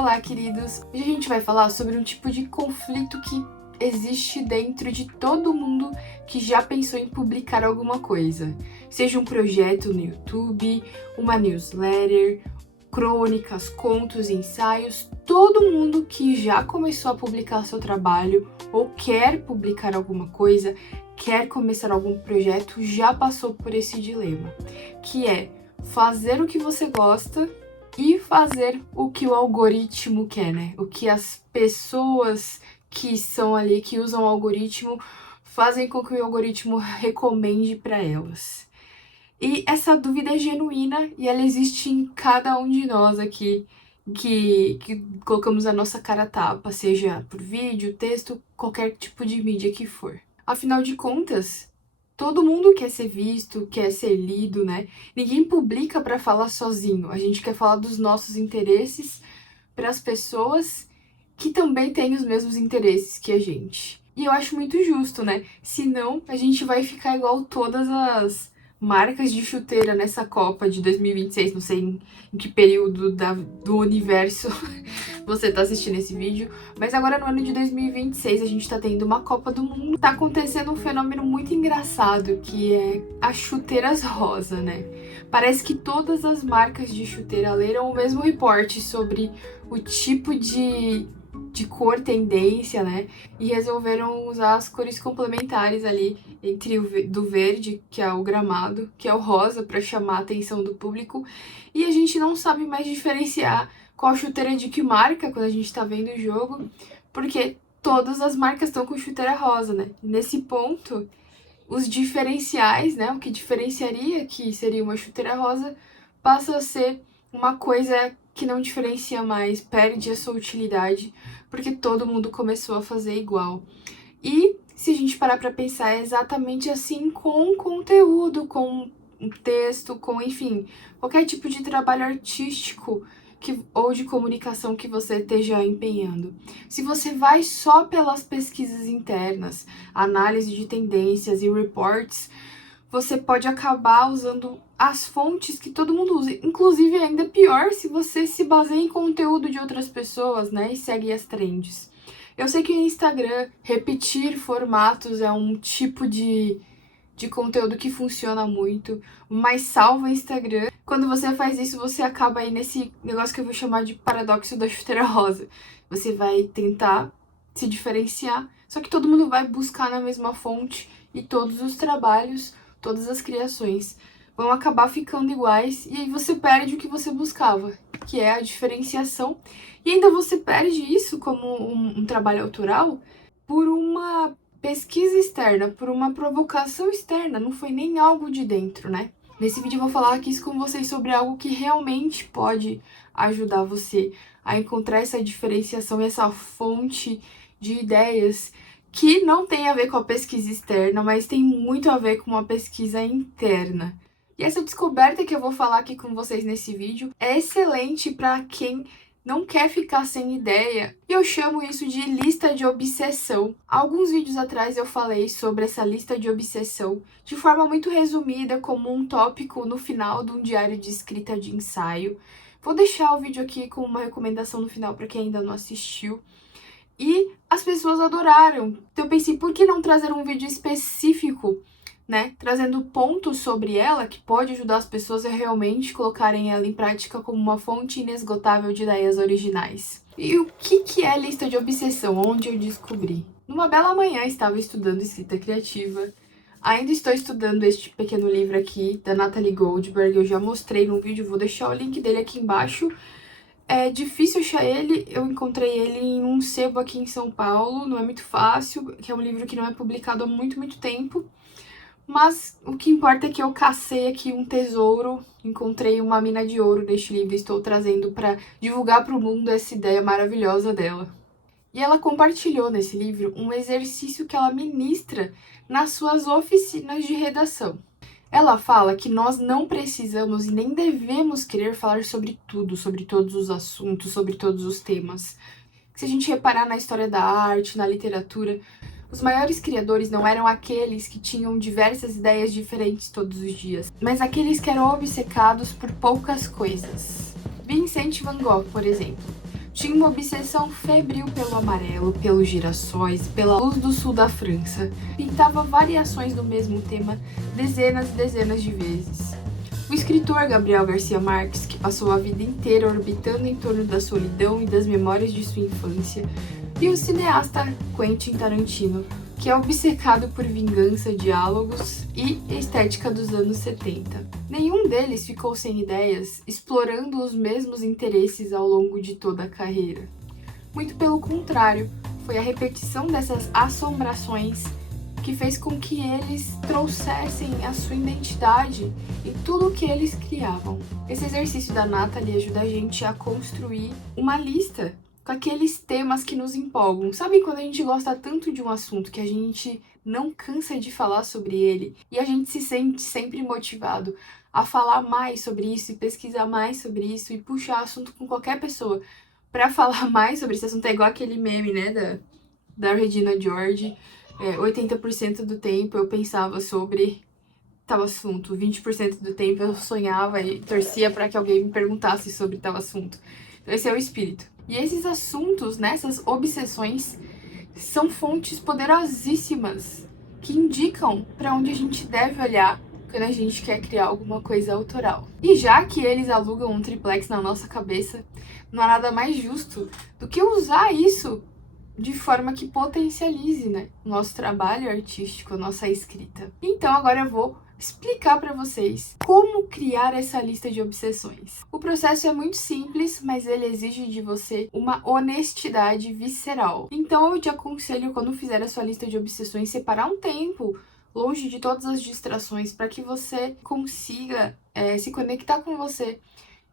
Olá, queridos! Hoje a gente vai falar sobre um tipo de conflito que existe dentro de todo mundo que já pensou em publicar alguma coisa. Seja um projeto no YouTube, uma newsletter, crônicas, contos, ensaios, todo mundo que já começou a publicar seu trabalho ou quer publicar alguma coisa, quer começar algum projeto, já passou por esse dilema, que é fazer o que você gosta e fazer o que o algoritmo quer, né? O que as pessoas que são ali, que usam o algoritmo, fazem com que o algoritmo recomende para elas. E essa dúvida é genuína e ela existe em cada um de nós aqui, que colocamos a nossa cara a tapa, seja por vídeo, texto, qualquer tipo de mídia que for. Afinal de contas, todo mundo quer ser visto, quer ser lido, né? Ninguém publica para falar sozinho. A gente quer falar dos nossos interesses para as pessoas que também têm os mesmos interesses que a gente. E eu acho muito justo, né? Senão, a gente vai ficar igual todas as marcas de chuteira nessa Copa de 2026, não sei em que período do universo você tá assistindo esse vídeo, mas agora no ano de 2026 a gente tá tendo uma Copa do Mundo. Tá acontecendo um fenômeno muito engraçado, que é as chuteiras rosa, né? Parece que todas as marcas de chuteira leram o mesmo reporte sobre o tipo de cor tendência, né? E resolveram usar as cores complementares ali entre do verde, que é o gramado, que é o rosa, para chamar a atenção do público. E a gente não sabe mais diferenciar qual chuteira é de que marca quando a gente tá vendo o jogo, porque todas as marcas estão com chuteira rosa, né? E nesse ponto, os diferenciais, né? O que diferenciaria que seria uma chuteira rosa, passa a ser uma coisa que não diferencia mais, perde a sua utilidade, porque todo mundo começou a fazer igual. E se a gente parar para pensar, é exatamente assim com conteúdo, com texto, com, enfim, qualquer tipo de trabalho artístico ou de comunicação que você esteja empenhando. Se você vai só pelas pesquisas internas, análise de tendências e reports, você pode acabar usando as fontes que todo mundo usa. Inclusive, ainda pior se você se baseia em conteúdo de outras pessoas, né, e segue as trends. Eu sei que no Instagram, repetir formatos é um tipo de conteúdo que funciona muito, mas salva o Instagram. Quando você faz isso, você acaba aí nesse negócio que eu vou chamar de paradoxo da chuteira rosa. Você vai tentar se diferenciar, só que todo mundo vai buscar na mesma fonte e todos os trabalhos, todas as criações vão acabar ficando iguais e aí você perde o que você buscava, que é a diferenciação. E ainda você perde isso como um trabalho autoral por uma pesquisa externa, por uma provocação externa, não foi nem algo de dentro, né? Nesse vídeo eu vou falar aqui com vocês sobre algo que realmente pode ajudar você a encontrar essa diferenciação e essa fonte de ideias que não tem a ver com a pesquisa externa, mas tem muito a ver com uma pesquisa interna. E essa descoberta que eu vou falar aqui com vocês nesse vídeo é excelente para quem não quer ficar sem ideia, e eu chamo isso de lista de obsessão. Alguns vídeos atrás eu falei sobre essa lista de obsessão de forma muito resumida, como um tópico no final de um diário de escrita de ensaio. Vou deixar o vídeo aqui com uma recomendação no final para quem ainda não assistiu. E as pessoas adoraram. Então eu pensei, por que não trazer um vídeo específico, né, trazendo pontos sobre ela que pode ajudar as pessoas a realmente colocarem ela em prática como uma fonte inesgotável de ideias originais. E o que é lista de obsessão? Onde eu descobri? Numa bela manhã estava estudando escrita criativa. Ainda estou estudando este pequeno livro aqui, da Natalie Goldberg. Eu já mostrei no vídeo, vou deixar o link dele aqui embaixo. É difícil achar ele, eu encontrei ele em um sebo aqui em São Paulo, não é muito fácil, que é um livro que não é publicado há muito tempo. Mas o que importa é que eu cacei aqui um tesouro, encontrei uma mina de ouro neste livro e estou trazendo para divulgar para o mundo essa ideia maravilhosa dela. E ela compartilhou nesse livro um exercício que ela ministra nas suas oficinas de redação. Ela fala que nós não precisamos e nem devemos querer falar sobre tudo, sobre todos os assuntos, sobre todos os temas. Se a gente reparar na história da arte, na literatura, os maiores criadores não eram aqueles que tinham diversas ideias diferentes todos os dias, mas aqueles que eram obcecados por poucas coisas. Vincent van Gogh, por exemplo, tinha uma obsessão febril pelo amarelo, pelos girassóis, pela luz do sul da França. Pintava variações do mesmo tema dezenas e dezenas de vezes. O escritor Gabriel Garcia Marques, que passou a vida inteira orbitando em torno da solidão e das memórias de sua infância, e o cineasta Quentin Tarantino, que é obcecado por vingança, diálogos e estética dos anos 70. Nenhum deles ficou sem ideias, explorando os mesmos interesses ao longo de toda a carreira. Muito pelo contrário, foi a repetição dessas assombrações que fez com que eles trouxessem a sua identidade em tudo o que eles criavam. Esse exercício da Nathalie ajuda a gente a construir uma lista com aqueles temas que nos empolgam. Sabe quando a gente gosta tanto de um assunto que a gente não cansa de falar sobre ele e a gente se sente sempre motivado a falar mais sobre isso e pesquisar mais sobre isso e puxar assunto com qualquer pessoa para falar mais sobre esse assunto? É igual aquele meme, né, da Regina George. 80% do tempo eu pensava sobre tal assunto, 20% do tempo eu sonhava e torcia para que alguém me perguntasse sobre tal assunto. Então esse é o espírito. E esses assuntos, essas obsessões, são fontes poderosíssimas que indicam para onde a gente deve olhar quando a gente quer criar alguma coisa autoral. E já que eles alugam um triplex na nossa cabeça, não há nada mais justo do que usar isso de forma que potencialize, o nosso trabalho artístico, a nossa escrita. Então agora eu vou explicar para vocês como criar essa lista de obsessões. O processo é muito simples, mas ele exige de você uma honestidade visceral. Então eu te aconselho, quando fizer a sua lista de obsessões, separar um tempo longe de todas as distrações para que você consiga se conectar com você.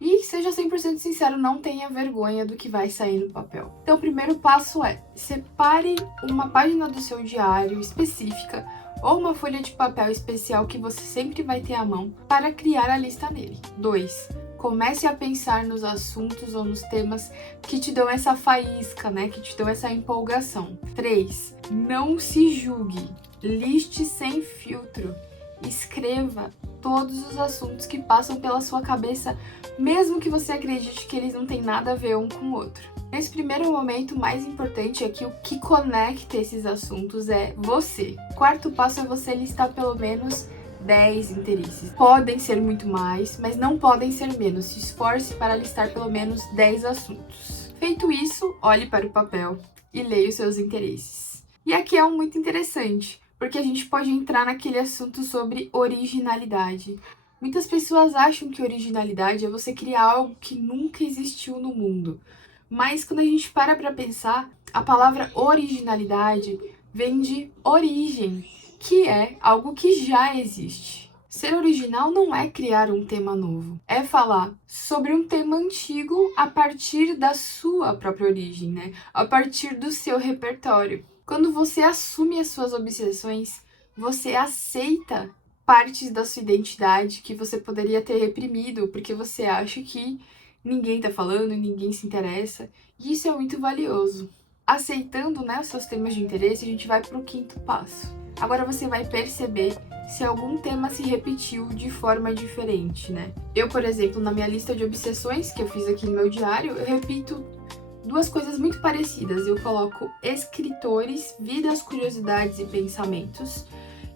E seja 100% sincero, não tenha vergonha do que vai sair no papel. Então o primeiro passo é: separe uma página do seu diário específica ou uma folha de papel especial que você sempre vai ter à mão para criar a lista nele. 2. Comece a pensar nos assuntos ou nos temas que te dão essa faísca, que te dão essa empolgação. 3. Não se julgue. Liste sem filtro. Escreva todos os assuntos que passam pela sua cabeça, mesmo que você acredite que eles não têm nada a ver um com o outro. Nesse primeiro momento, o mais importante é que o que conecta esses assuntos é você. O quarto passo é você listar pelo menos 10 interesses. Podem ser muito mais, mas não podem ser menos. Se esforce para listar pelo menos 10 assuntos. Feito isso, olhe para o papel e leia os seus interesses. E aqui é um muito interessante, porque a gente pode entrar naquele assunto sobre originalidade. Muitas pessoas acham que originalidade é você criar algo que nunca existiu no mundo. Mas quando a gente para pensar, a palavra originalidade vem de origem, que é algo que já existe. Ser original não é criar um tema novo, é falar sobre um tema antigo a partir da sua própria origem, a partir do seu repertório. Quando você assume as suas obsessões, você aceita partes da sua identidade que você poderia ter reprimido, porque você acha que ninguém tá falando, ninguém se interessa, e isso é muito valioso. Aceitando, os seus temas de interesse, a gente vai para o quinto passo. Agora você vai perceber se algum tema se repetiu de forma diferente, Eu, por exemplo, na minha lista de obsessões que eu fiz aqui no meu diário, eu repito duas coisas muito parecidas. Eu coloco escritores, vidas, curiosidades e pensamentos,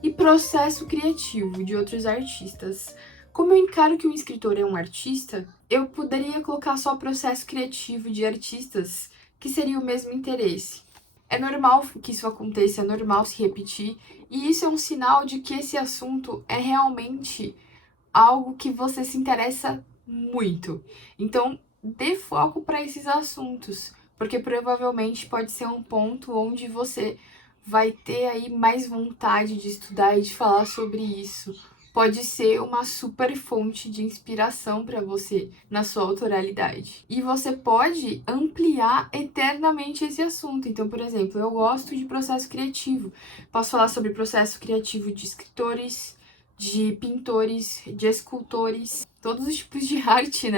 e processo criativo de outros artistas. Como eu encaro que um escritor é um artista, eu poderia colocar só processo criativo de artistas, que seria o mesmo interesse. É normal que isso aconteça, é normal se repetir, e isso é um sinal de que esse assunto é realmente algo que você se interessa muito. Então, dê foco para esses assuntos, porque provavelmente pode ser um ponto onde você vai ter aí mais vontade de estudar e de falar sobre isso. Pode ser uma super fonte de inspiração para você na sua autoralidade. E você pode ampliar eternamente esse assunto. Então, por exemplo, eu gosto de processo criativo. Posso falar sobre processo criativo de escritores, de pintores, de escultores, todos os tipos de arte,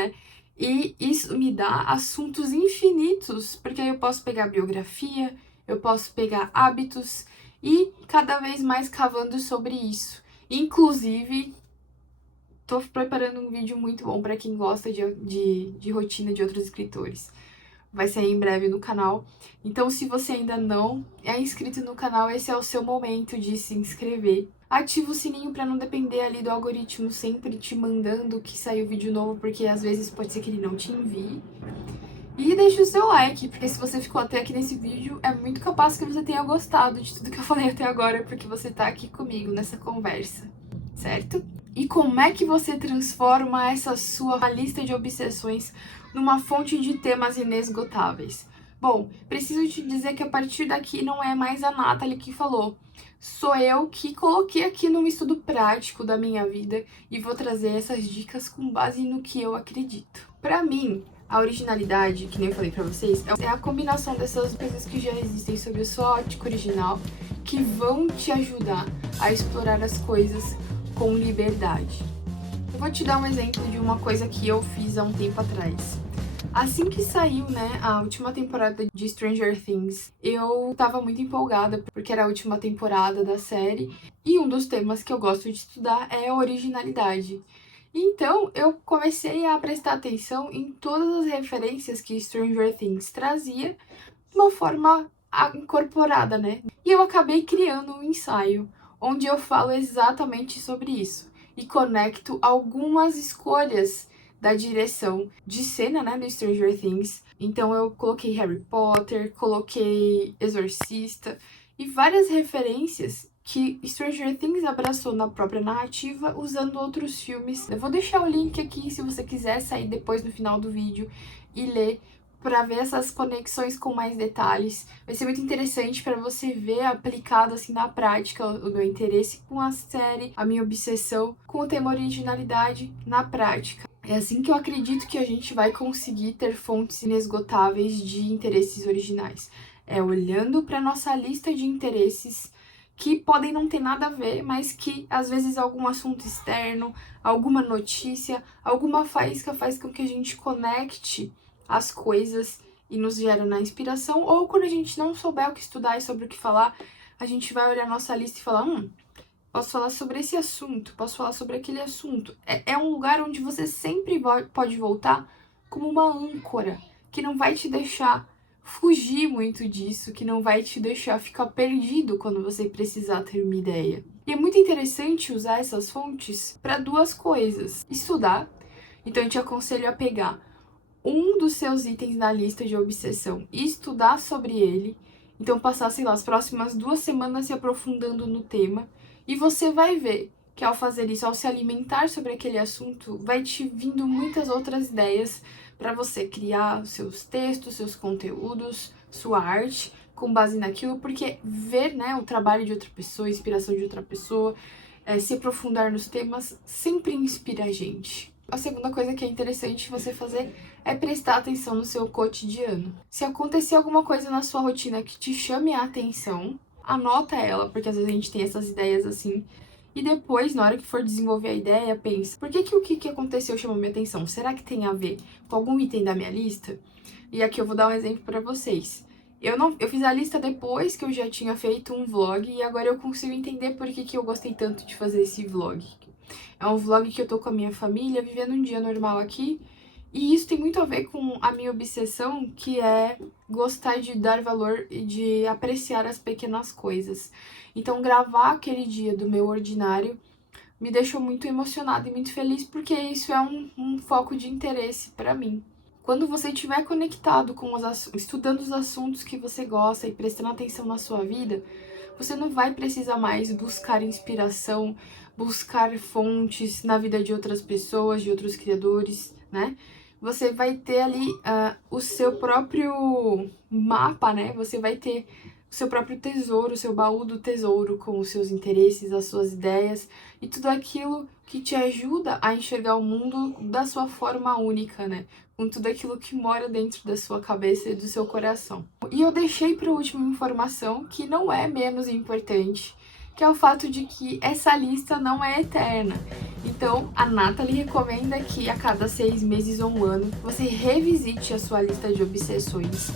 E isso me dá assuntos infinitos, porque aí eu posso pegar biografia, eu posso pegar hábitos e cada vez mais cavando sobre isso. Inclusive, tô preparando um vídeo muito bom para quem gosta de rotina de outros escritores. vai sair em breve no canal. Então, se você ainda não é inscrito no canal, esse é o seu momento de se inscrever. Ativa o sininho para não depender ali do algoritmo sempre te mandando que saiu vídeo novo, porque às vezes pode ser que ele não te envie. E deixa o seu like, porque se você ficou até aqui nesse vídeo, é muito capaz que você tenha gostado de tudo que eu falei até agora, porque você tá aqui comigo nessa conversa, certo? E como é que você transforma essa sua lista de obsessões numa fonte de temas inesgotáveis? Bom, preciso te dizer que a partir daqui não é mais a Nathalie que falou. Sou eu que coloquei aqui num estudo prático da minha vida e vou trazer essas dicas com base no que eu acredito. Pra mim, a originalidade, que nem eu falei pra vocês, é a combinação dessas coisas que já existem sob a sua ótica original que vão te ajudar a explorar as coisas com liberdade. Eu vou te dar um exemplo de uma coisa que eu fiz há um tempo atrás. Assim que saiu, né, a última temporada de Stranger Things, eu tava muito empolgada porque era a última temporada da série e um dos temas que eu gosto de estudar é a originalidade. Então, eu comecei a prestar atenção em todas as referências que Stranger Things trazia de uma forma incorporada, né? E eu acabei criando um ensaio onde eu falo exatamente sobre isso e conecto algumas escolhas da direção de cena, né, do Stranger Things. Então eu coloquei Harry Potter, coloquei Exorcista e várias referências que Stranger Things abraçou na própria narrativa usando outros filmes. Eu vou deixar o link aqui se você quiser sair depois no final do vídeo e ler para ver essas conexões com mais detalhes. Vai ser muito interessante para você ver aplicado assim na prática o meu interesse com a série, a minha obsessão com o tema originalidade na prática. É assim que eu acredito que a gente vai conseguir ter fontes inesgotáveis de interesses originais. É olhando para nossa lista de interesses que podem não ter nada a ver, mas que às vezes algum assunto externo, alguma notícia, alguma faísca faz com que a gente conecte as coisas e nos gera na inspiração, ou quando a gente não souber o que estudar e sobre o que falar, a gente vai olhar nossa lista e falar, posso falar sobre esse assunto, posso falar sobre aquele assunto. É um lugar onde você sempre pode voltar como uma âncora, que não vai te deixar fugir muito disso, que não vai te deixar ficar perdido quando você precisar ter uma ideia. E é muito interessante usar essas fontes para duas coisas. Estudar, então eu te aconselho a pegar um dos seus itens na lista de obsessão e estudar sobre ele. Então passar, sei lá, as próximas 2 semanas se aprofundando no tema. E você vai ver que ao fazer isso, ao se alimentar sobre aquele assunto, vai te vindo muitas outras ideias para você criar seus textos, seus conteúdos, sua arte com base naquilo, porque ver, né, o trabalho de outra pessoa, a inspiração de outra pessoa, se aprofundar nos temas, sempre inspira a gente. A segunda coisa que é interessante você fazer é prestar atenção no seu cotidiano. Se acontecer alguma coisa na sua rotina que te chame a atenção, anota ela, porque às vezes a gente tem essas ideias assim. E depois, na hora que for desenvolver a ideia, pensa, por que o que aconteceu chamou minha atenção? Será que tem a ver com algum item da minha lista? E aqui eu vou dar um exemplo para vocês. Eu fiz a lista depois que eu já tinha feito um vlog e agora eu consigo entender por que eu gostei tanto de fazer esse vlog. É um vlog que eu tô com a minha família, vivendo um dia normal aqui. E isso tem muito a ver com a minha obsessão, que é gostar de dar valor e de apreciar as pequenas coisas. Então, gravar aquele dia do meu ordinário me deixou muito emocionada e muito feliz, porque isso é um foco de interesse para mim. Quando você estiver conectado com estudando os assuntos que você gosta e prestando atenção na sua vida, você não vai precisar mais buscar inspiração, buscar fontes na vida de outras pessoas, de outros criadores, né? Você vai ter ali o seu próprio mapa, né? Você vai ter o seu próprio tesouro, o seu baú do tesouro com os seus interesses, as suas ideias e tudo aquilo que te ajuda a enxergar o mundo da sua forma única, né? Com tudo aquilo que mora dentro da sua cabeça e do seu coração. E eu deixei para a última informação, que não é menos importante, que é o fato de que essa lista não é eterna. Então, a Nathalie recomenda que a cada 6 meses ou um ano, você revisite a sua lista de obsessões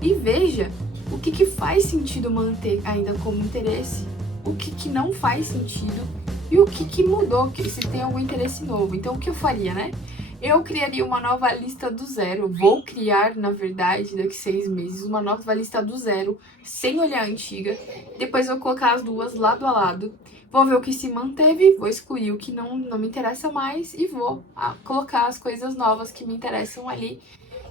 e veja o que faz sentido manter ainda como interesse, o que não faz sentido e o que mudou, se tem algum interesse novo. Então, o que eu faria, né? Eu criaria uma nova lista do zero. Vou criar, na verdade, daqui 6 meses, uma nova lista do zero, sem olhar a antiga. Depois vou colocar as duas lado a lado. Vou ver o que se manteve, vou excluir o que não me interessa mais e vou colocar as coisas novas que me interessam ali.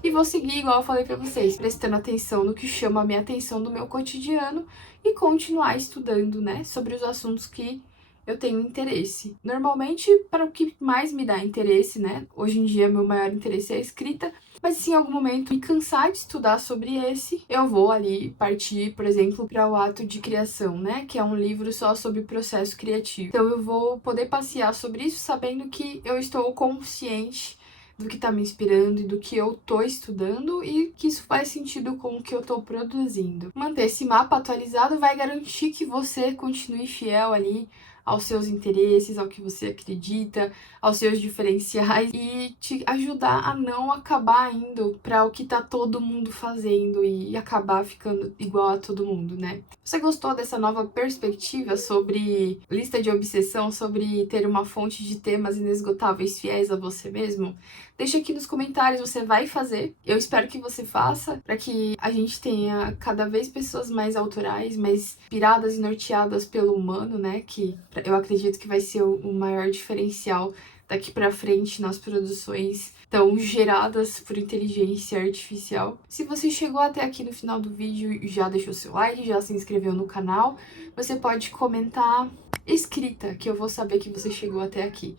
E vou seguir, igual eu falei pra vocês, prestando atenção no que chama a minha atenção do meu cotidiano e continuar estudando, né, sobre os assuntos que eu tenho interesse. Normalmente, para o que mais me dá interesse, né, hoje em dia meu maior interesse é a escrita, mas se em algum momento me cansar de estudar sobre esse, eu vou ali partir, por exemplo, para o Ato de Criação, né, que é um livro só sobre processo criativo. Então eu vou poder passear sobre isso sabendo que eu estou consciente do que tá me inspirando e do que eu tô estudando e que isso faz sentido com o que eu tô produzindo. Manter esse mapa atualizado vai garantir que você continue fiel ali aos seus interesses, ao que você acredita, aos seus diferenciais e te ajudar a não acabar indo para o que tá todo mundo fazendo e acabar ficando igual a todo mundo, né? Você gostou dessa nova perspectiva sobre lista de obsessão, sobre ter uma fonte de temas inesgotáveis fiéis a você mesmo? Deixa aqui nos comentários, você vai fazer. Eu espero que você faça, para que a gente tenha cada vez pessoas mais autorais, mais inspiradas e norteadas pelo humano, né? Que eu acredito que vai ser o maior diferencial daqui pra frente nas produções tão geradas por inteligência artificial. Se você chegou até aqui no final do vídeo e já deixou seu like, já se inscreveu no canal, você pode comentar escrita, que eu vou saber que você chegou até aqui.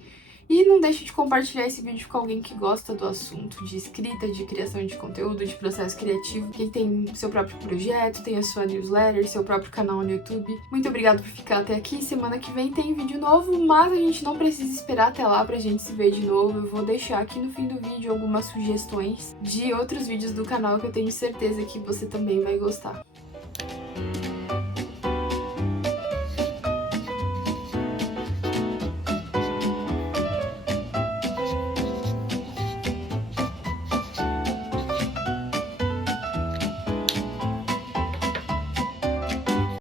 E não deixe de compartilhar esse vídeo com alguém que gosta do assunto de escrita, de criação de conteúdo, de processo criativo, quem tem seu próprio projeto, tem a sua newsletter, seu próprio canal no YouTube. Muito obrigada por ficar até aqui. Semana que vem tem vídeo novo, mas a gente não precisa esperar até lá pra gente se ver de novo. Eu vou deixar aqui no fim do vídeo algumas sugestões de outros vídeos do canal que eu tenho certeza que você também vai gostar.